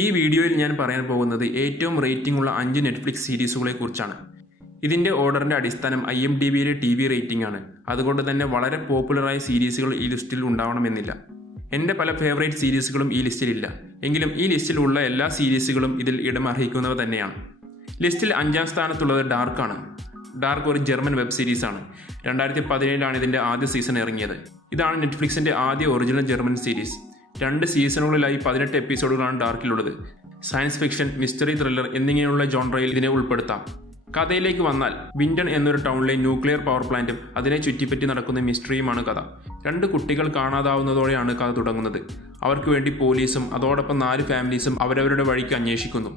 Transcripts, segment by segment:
ഈ വീഡിയോയിൽ ഞാൻ പറയാൻ പോകുന്നത് ഏറ്റവും റേറ്റിംഗ് ഉള്ള 5 നെറ്റ്ഫ്ലിക്സ് സീരീസുകളെ കുറിച്ചാണ്. ഇതിൻ്റെ ഓർഡറിൻ്റെ അടിസ്ഥാനം IMDbയിലെ TV റേറ്റിംഗ് ആണ്. അതുകൊണ്ട് തന്നെ വളരെ പോപ്പുലറായ സീരീസുകൾ ഈ ലിസ്റ്റിൽ ഉണ്ടാവണമെന്നില്ല. എൻ്റെ പല ഫേവറേറ്റ് സീരീസുകളും ഈ ലിസ്റ്റിലില്ല. എങ്കിലും ഈ ലിസ്റ്റിൽ ഉള്ള എല്ലാ സീരീസുകളും ഇതിൽ ഇടമർഹിക്കുന്നവ തന്നെയാണ്. ലിസ്റ്റിൽ 5ാം സ്ഥാനത്തുള്ളത് ഡാർക്കാണ്. ഡാർക്ക് ഒരു ജർമ്മൻ വെബ് സീരീസാണ്. 2017 ഇതിൻ്റെ ആദ്യ സീസൺ ഇറങ്ങിയത്. ഇതാണ് നെറ്റ്ഫ്ലിക്സിൻ്റെ ആദ്യ ഒറിജിനൽ ജർമ്മൻ സീരീസ്. 2 സീസണുകളിലായി 18 എപ്പിസോഡുകളാണ് ഡാർക്കിലുള്ളത്. സയൻസ് ഫിക്ഷൻ, മിസ്റ്ററി, ത്രില്ലർ എന്നിങ്ങനെയുള്ള ജോൺറയിൽ ഇതിനെ ഉൾപ്പെടുത്താം. കഥയിലേക്ക് വന്നാൽ വിൻഡൺ എന്നൊരു ടൗണിലെ ന്യൂക്ലിയർ പവർ പ്ലാന്റും അതിനെ ചുറ്റിപ്പറ്റി നടക്കുന്ന മിസ്റ്ററിയുമാണ് കഥ. 2 കുട്ടികൾ കാണാതാവുന്നതോടെയാണ് കഥ തുടങ്ങുന്നത്. അവർക്ക് വേണ്ടി പോലീസും അതോടൊപ്പം 4 ഫാമിലീസും അവരവരുടെ വഴിക്ക് അന്വേഷിക്കുന്നു.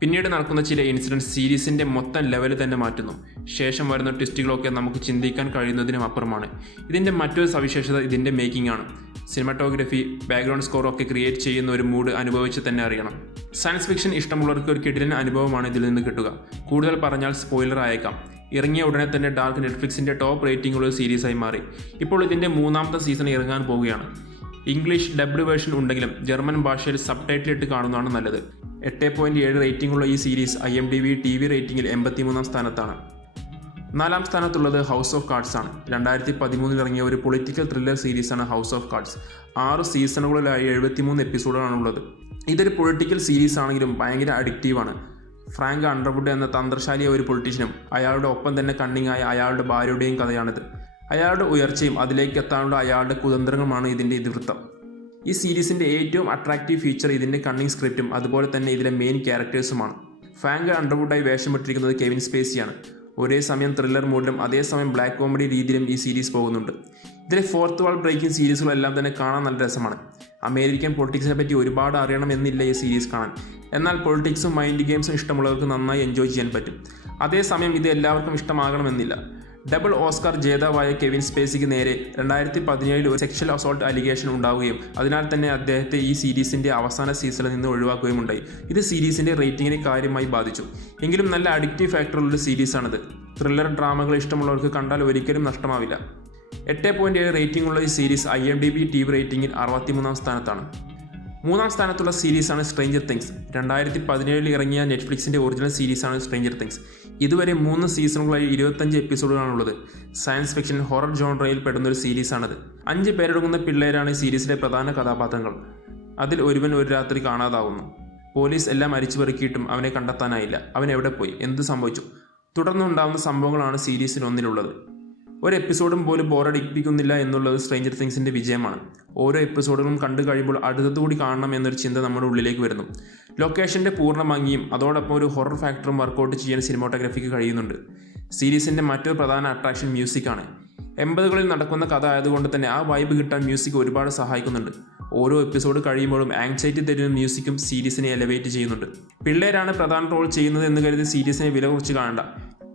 പിന്നീട് നടക്കുന്ന ചില ഇൻസിഡൻസ് സീരീസിൻ്റെ മൊത്തം ലെവൽ തന്നെ മാറ്റുന്നു. ശേഷം വരുന്ന ട്വിസ്റ്റുകളൊക്കെ നമുക്ക് ചിന്തിക്കാൻ കഴിയുന്നതിനും അപ്പുറമാണ്. ഇതിൻ്റെ മറ്റൊരു സവിശേഷത ഇതിൻ്റെ മേക്കിംഗ് ആണ്. സിനിമാറ്റോഗ്രഫി, ബാക്ക്ഗ്രൗണ്ട് സ്കോർ ഒക്കെ ക്രിയേറ്റ് ചെയ്യുന്ന ഒരു മൂഡ് അനുഭവിച്ച് തന്നെ അറിയണം. സയൻസ് ഫിക്ഷൻ ഇഷ്ടമുള്ളവർക്ക് ഒരു കിടിലൻ അനുഭവമാണ് ഇതിൽ നിന്ന് കിട്ടുക. കൂടുതൽ പറഞ്ഞാൽ സ്പോയിലർ ആയേക്കാം. ഇറങ്ങിയ ഉടനെ തന്നെ ഡാർക്ക് നെറ്റ്ഫ്ലിക്സിൻ്റെ ടോപ്പ് റേറ്റിംഗ് ഉള്ള സീരീസായി മാറി. ഇപ്പോൾ ഇതിൻ്റെ 3ാമത്തെ സീസൺ ഇറങ്ങാൻ പോവുകയാണ്. ഇംഗ്ലീഷ് ഡബ്ഡ് വേർഷൻ ഉണ്ടെങ്കിലും ജർമ്മൻ ഭാഷയിൽ സബ് ടൈറ്റിൽ ഇട്ട് കാണുന്നതാണ് നല്ലത്. 8.7 റേറ്റിംഗ് ഉള്ള ഈ സീരീസ് IMDb TV റേറ്റിംഗിൽ 83ാം സ്ഥാനത്താണ്. 4ാം സ്ഥാനത്തുള്ളത് ഹൗസ് ഓഫ് കാർഡ്സ് ആണ്. 2013 ഇറങ്ങിയ ഒരു പൊളിറ്റിക്കൽ ത്രില്ലർ സീരീസാണ് ഹൗസ് ഓഫ് കാർഡ്സ്. 6 സീസണുകളിലായി 73 എപ്പിസോഡുകളാണുള്ളത്. ഇതൊരു പൊളിറ്റിക്കൽ സീരീസ് ആണെങ്കിലും ഭയങ്കര അഡിക്റ്റീവാണ്. ഫ്രാങ്ക് അണ്ടർവുഡ് എന്ന തന്ത്രശാലിയായ ഒരു പൊളിറ്റീഷ്യനും അയാളുടെ ഒപ്പം തന്നെ കണ്ണിങ്ങായ അയാളുടെ ഭാര്യയുടെയും കഥയാണിത്. അയാളുടെ ഉയർച്ചയും അതിലേക്ക് എത്താനുള്ള അയാളുടെ കുതന്ത്രങ്ങളുമാണ് ഇതിൻ്റെ ഇതിവൃത്തം. ഈ സീരീസിൻ്റെ ഏറ്റവും അട്രാക്റ്റീവ് ഫീച്ചർ ഇതിൻ്റെ കണ്ണിങ് സ്ക്രിപ്റ്റും അതുപോലെ തന്നെ ഇതിലെ മെയിൻ ക്യാരക്ടേഴ്സുമാണ്. ഫ്രാങ്ക് അണ്ടർവുഡായി വേഷമിട്ടിരിക്കുന്നത് കെവിൻ സ്പേസിയാണ്. ഒരേ സമയം ത്രില്ലർ മൂഡിലും അതേസമയം ബ്ലാക്ക് കോമഡി രീതിയിലും ഈ സീരീസ് പോകുന്നുണ്ട്. ഇതിലെ ഫോർത്ത് വാൾ ബ്രേക്കിംഗ് സീരീസുകളെല്ലാം തന്നെ കാണാൻ നല്ല രസമാണ്. അമേരിക്കൻ പൊളിറ്റിക്സിനെ പറ്റി ഒരുപാട് അറിയണമെന്നില്ല ഈ സീരീസ് കാണാൻ. എന്നാൽ പൊളിറ്റിക്സും മൈൻഡ് ഗെയിംസും ഇഷ്ടമുള്ളവർക്ക് നന്നായി എൻജോയ് ചെയ്യാൻ പറ്റും. അതേസമയം ഇത് എല്ലാവർക്കും ഇഷ്ടമാകണമെന്നില്ല. ഡബിൾ ഓസ്കാർ ജേതാവായ കെവിൻ സ്പേസിക്ക് നേരെ 2017 ഒരു സെക്ഷൽ അസോൾട്ട് അലിഗേഷൻ ഉണ്ടാവുകയും അതിനാൽ തന്നെ അദ്ദേഹത്തെ ഈ സീരീസിൻ്റെ അവസാന സീസണിൽ നിന്ന് ഒഴിവാക്കുകയും ഉണ്ടായി. ഇത് സീരീസിൻ്റെ റേറ്റിംഗിനെ കാര്യമായി ബാധിച്ചു. എങ്കിലും നല്ല അഡിക്റ്റീവ് ഫാക്ടറുള്ള സീരീസാണിത്. ത്രില്ലർ ഡ്രാമകൾ ഇഷ്ടമുള്ളവർക്ക് കണ്ടാൽ ഒരിക്കലും നഷ്ടമാവില്ല. 8.7 റേറ്റിംഗ് ഉള്ള ഈ സീരീസ് IMDb TV റേറ്റിംഗിൽ 63ാം സ്ഥാനത്താണ്. 3ാം സ്ഥാനത്തുള്ള സീരീസാണ് സ്ട്രേഞ്ചർ തിങ്സ്. 2017 ഇറങ്ങിയ നെറ്റ്ഫ്ലിക്സിൻ്റെ ഒറിജിനൽ സീരീസാണ് സ്ട്രേഞ്ചർ തിങ്സ്. ഇതുവരെ 3 സീസണുകളായി 25 എപ്പിസോഡുകളാണുള്ളത്. സയൻസ് ഫിക്ഷൻ ഹൊറർ ജോൺറയിൽ പെടുന്ന ഒരു സീരീസാണിത്. 5 പേരടങ്ങുന്ന പിള്ളേരാണ് ഈ സീരീസിലെ പ്രധാന കഥാപാത്രങ്ങൾ. അതിൽ ഒരുവൻ ഒരു രാത്രി കാണാതാവുന്നു. പോലീസ് എല്ലാം അരിച്ചു പെറുക്കിയിട്ടും അവനെ കണ്ടെത്താനായില്ല. അവൻ എവിടെ പോയി, എന്ത് സംഭവിച്ചു? തുടർന്നുണ്ടാകുന്ന സംഭവങ്ങളാണ് സീരീസിൽ ഒന്നിലുള്ളത്. ഒരു എപ്പിസോഡും പോലും ബോറടിപ്പിക്കുന്നില്ല എന്നുള്ളത് സ്ട്രേഞ്ചർ തിങ്സിൻ്റെ വിജയമാണ്. ഓരോ എപ്പിസോഡുകളും കണ്ടു കഴിയുമ്പോൾ അടുത്തതുകൂടി കാണണം എന്നൊരു ചിന്ത നമ്മുടെ ഉള്ളിലേക്ക് വരുന്നു. ലൊക്കേഷൻ്റെ പൂർണ്ണ ഭംഗിയും അതോടൊപ്പം ഒരു ഹൊറർ ഫാക്ടറും വർക്കൗട്ട് ചെയ്യാൻ സിനിമാറ്റോഗ്രഫിക്ക് കഴിയുന്നുണ്ട്. സീരീസിൻ്റെ മറ്റൊരു പ്രധാന അട്രാക്ഷൻ മ്യൂസിക്കാണ്. 80കളിൽ നടക്കുന്ന കഥ ആയതുകൊണ്ട് തന്നെ ആ വൈബ് കിട്ടാൻ മ്യൂസിക് ഒരുപാട് സഹായിക്കുന്നുണ്ട്. ഓരോ എപ്പിസോഡ് കഴിയുമ്പോഴും ആങ്സൈറ്റി തരുന്ന മ്യൂസിക്കും സീരീസിനെ എലവേറ്റ് ചെയ്യുന്നുണ്ട്. പിള്ളേരാണ് പ്രധാന റോൾ ചെയ്യുന്നത് എന്ന് കരുതി സീരീസിനെ വില കുറച്ച് കാണണ്ട.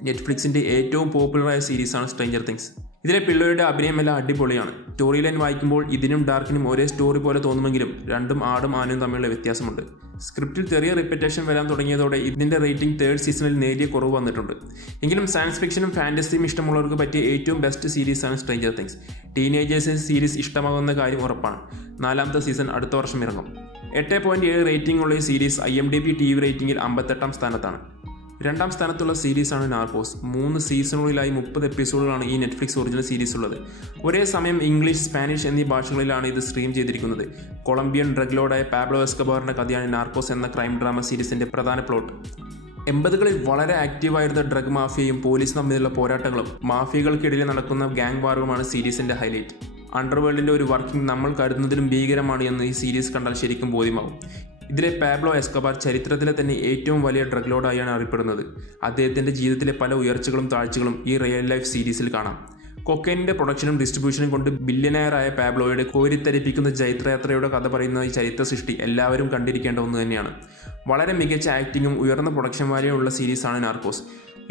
നെറ്റ്ഫ്ലിക്സിൻ്റെ ഏറ്റവും പോപ്പുലറായ സീരീസാണ് സ്ട്രേഞ്ചർ തിങ്സ്. ഇതിലെ പിള്ളേരുടെ അഭിനയമെല്ലാം അടിപൊളിയാണ്. സ്റ്റോറി ലൈൻ വായിക്കുമ്പോൾ ഇതിനും ഡാർക്കിനും ഒരേ സ്റ്റോറി പോലെ തോന്നുമെങ്കിലും രണ്ടും ആടും ആനയും തമ്മിലുള്ള വ്യത്യാസമുണ്ട്. സ്ക്രിപ്റ്റിൽ ചെറിയ റിപ്പറ്റേഷൻ വരാൻ തുടങ്ങിയതോടെ ഇതിൻ്റെ റേറ്റിംഗ് 3rd സീസണിൽ നേരിയ കുറവ് വന്നിട്ടുണ്ട്. എങ്കിലും സയൻസ് ഫിക്ഷനും ഫാൻറ്റസിയും ഇഷ്ടമുള്ളവർക്ക് പറ്റിയ ഏറ്റവും ബെസ്റ്റ് സീരീസാണ് സ്ട്രേഞ്ചർ തിങ്സ്. ടീനേജേഴ്സിന് സീരീസ് ഇഷ്ടമാകുന്ന കാര്യം ഉറപ്പാണ്. 4ാമത്തെ സീസൺ അടുത്ത വർഷം ഇറങ്ങും. 8.7 റേറ്റിംഗ് ഉള്ള ഈ സീരീസ് IMDb TV റേറ്റിംഗിൽ 58ാം സ്ഥാനത്താണ്. 2ാം സ്ഥാനത്തുള്ള സീരീസാണ് നാർക്കോസ്. 3 സീസണുകളിലായി 30 എപ്പിസോഡുകളാണ് ഈ നെറ്റ്ഫ്ലിക്സ് ഒറിജിനൽ സീരീസ് ഉള്ളത്. ഒരേ സമയം ഇംഗ്ലീഷ്, സ്പാനിഷ് എന്നീ ഭാഷകളിലാണ് ഇത് സ്ട്രീം ചെയ്തിരിക്കുന്നത്. കൊളംബിയൻ ഡ്രഗ് ലോർഡായ പാബ്ലോ എസ്കബാറിൻ്റെ കഥയാണ് നാർക്കോസ് എന്ന ക്രൈം ഡ്രാമ സീരീസിൻ്റെ പ്രധാന പ്ലോട്ട്. 80കളിൽ വളരെ ആക്റ്റീവായിരുന്ന ഡ്രഗ് മാഫിയയും പോലീസും തമ്മിലുള്ള പോരാട്ടങ്ങളും മാഫിയകൾക്കിടയിൽ നടക്കുന്ന ഗ്യാങ് വാറുമാണ് സീരീസിൻ്റെ ഹൈലൈറ്റ്. അണ്ടർവേൾഡിൻ്റെ ഒരു വർക്കിംഗ് നമ്മൾ കരുതുന്നതിലും ഭീകരമാണ് എന്ന് ഈ സീരീസ് കണ്ടാൽ ശരിക്കും ബോധ്യമാവും. ഇതിലെ പാബ്ലോ എസ്കബാർ ചരിത്രത്തിലെ തന്നെ ഏറ്റവും വലിയ ഡ്രഗ് ലോർഡായാണ് അറിയപ്പെടുന്നത്. അദ്ദേഹത്തിൻ്റെ ജീവിതത്തിലെ പല ഉയർച്ചകളും താഴ്ചകളും ഈ റിയൽ ലൈഫ് സീരീസിൽ കാണാം. കൊക്കൈനിൻ്റെ പ്രൊഡക്ഷനും ഡിസ്ട്രിബ്യൂഷനും കൊണ്ട് ബില്യനയറായ പാബ്ലോയുടെ കോരിത്തരിപ്പിക്കുന്ന ജൈത്രയാത്രയുടെ കഥ പറയുന്ന ഈ ചരിത്ര സൃഷ്ടി എല്ലാവരും കണ്ടിരിക്കേണ്ട ഒന്ന് തന്നെയാണ്. വളരെ മികച്ച ആക്ടിങ്ങും ഉയർന്ന പ്രൊഡക്ഷൻ വാല്യൂമുള്ള സീരീസാണ് നാർക്കോസ്.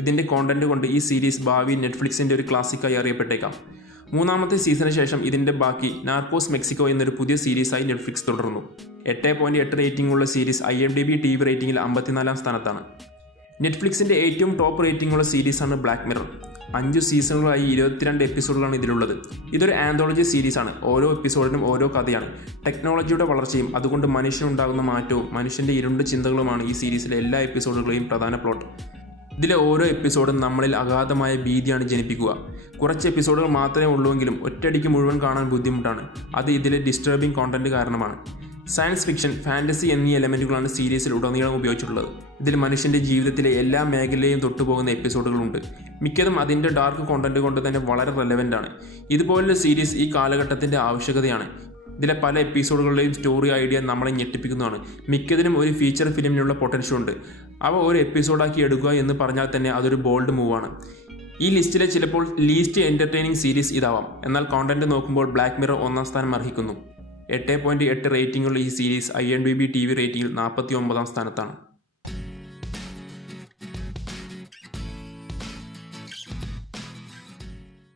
ഇതിൻ്റെ കോണ്ടന്റ് കൊണ്ട് ഈ സീരീസ് ഭാവി നെറ്റ്ഫ്ലിക്സിൻ്റെ ഒരു ക്ലാസിക്കായി അറിയപ്പെട്ടേക്കാം. 3ാമത്തെ സീസണിന് ശേഷം ഇതിൻ്റെ ബാക്കി നാർക്കോസ് മെക്സിക്കോ എന്നൊരു പുതിയ സീരീസായി നെറ്റ്ഫ്ലിക്സ് തുടർന്നു. 8.8 റേറ്റിംഗ് ഉള്ള സീരീസ് IMDb TV റേറ്റിംഗിൽ 54ാം സ്ഥാനത്താണ്. നെറ്റ്ഫ്ലിക്സിൻ്റെ ഏറ്റവും ടോപ്പ് റേറ്റിംഗ് ഉള്ള സീരീസാണ് ബ്ലാക്ക് മിറർ. 5 സീസണുകളായി 22 എപ്പിസോഡുകളാണ് ഇതിലുള്ളത്. ഇതൊരു ആന്തോളജി സീരീസാണ്. ഓരോ എപ്പിസോഡിനും ഓരോ കഥയാണ്. ടെക്നോളജിയുടെ വളർച്ചയും അതുകൊണ്ട് മനുഷ്യനുണ്ടാകുന്ന മാറ്റവും മനുഷ്യൻ്റെ ഇരുണ്ട ചിന്തകളുമാണ് ഈ സീരീസിലെ എല്ലാ എപ്പിസോഡുകളെയും പ്രധാന പ്ലോട്ട്. ഇതിലെ ഓരോ എപ്പിസോഡും നമ്മളിൽ അഗാധമായ ഭീതിയാണ് ജനിപ്പിക്കുക. കുറച്ച് എപ്പിസോഡുകൾ മാത്രമേ ഉള്ളൂവെങ്കിലും ഒറ്റയടിക്ക് മുഴുവൻ കാണാൻ ബുദ്ധിമുട്ടാണ്. അത് ഇതിലെ ഡിസ്റ്റർബിംഗ് കോണ്ടന്റ് കാരണമാണ്. സയൻസ് ഫിക്ഷൻ, ഫാൻറ്റസി എന്നീ എലമെൻറ്റുകളാണ് സീരീസിൽ ഉടനീളം ഉപയോഗിച്ചിട്ടുള്ളത്. ഇതിൽ മനുഷ്യൻ്റെ ജീവിതത്തിലെ എല്ലാ മേഖലയെയും തൊട്ടുപോകുന്ന എപ്പിസോഡുകളുണ്ട്. മിക്കതും അതിൻ്റെ ഡാർക്ക് കോണ്ടന്റ് കൊണ്ട് തന്നെ വളരെ റെലവൻ്റ് ആണ്. ഇതുപോലുള്ള സീരീസ് ഈ കാലഘട്ടത്തിൻ്റെ ആവശ്യകതയാണ്. ഇതിലെ പല എപ്പിസോഡുകളുടെയും സ്റ്റോറി ഐഡിയ നമ്മളെ ഞെട്ടിപ്പിക്കുന്നതാണ്. മിക്കതിനും ഒരു ഫീച്ചർ ഫിലിമിനുള്ള പൊട്ടൻഷ്യൽ ഉണ്ട്. അവ ഒരു എപ്പിസോഡാക്കി എടുക്കുക എന്ന് പറഞ്ഞാൽ തന്നെ അതൊരു ബോൾഡ് മൂവാണ്. ഈ ലിസ്റ്റിലെ ചിലപ്പോൾ ലീസ്റ്റ് എൻ്റർടൈനിങ് സീരീസ് ഇതാവാം. എന്നാൽ കോണ്ടന്റ് നോക്കുമ്പോൾ ബ്ലാക്ക് മിറർ 1-ാം സ്ഥാനം അർഹിക്കുന്നു. 8.8 റേറ്റിംഗുള്ള ഈ സീരീസ് IMDb TV റേറ്റിംഗിൽ 49-ാം സ്ഥാനത്താണ്.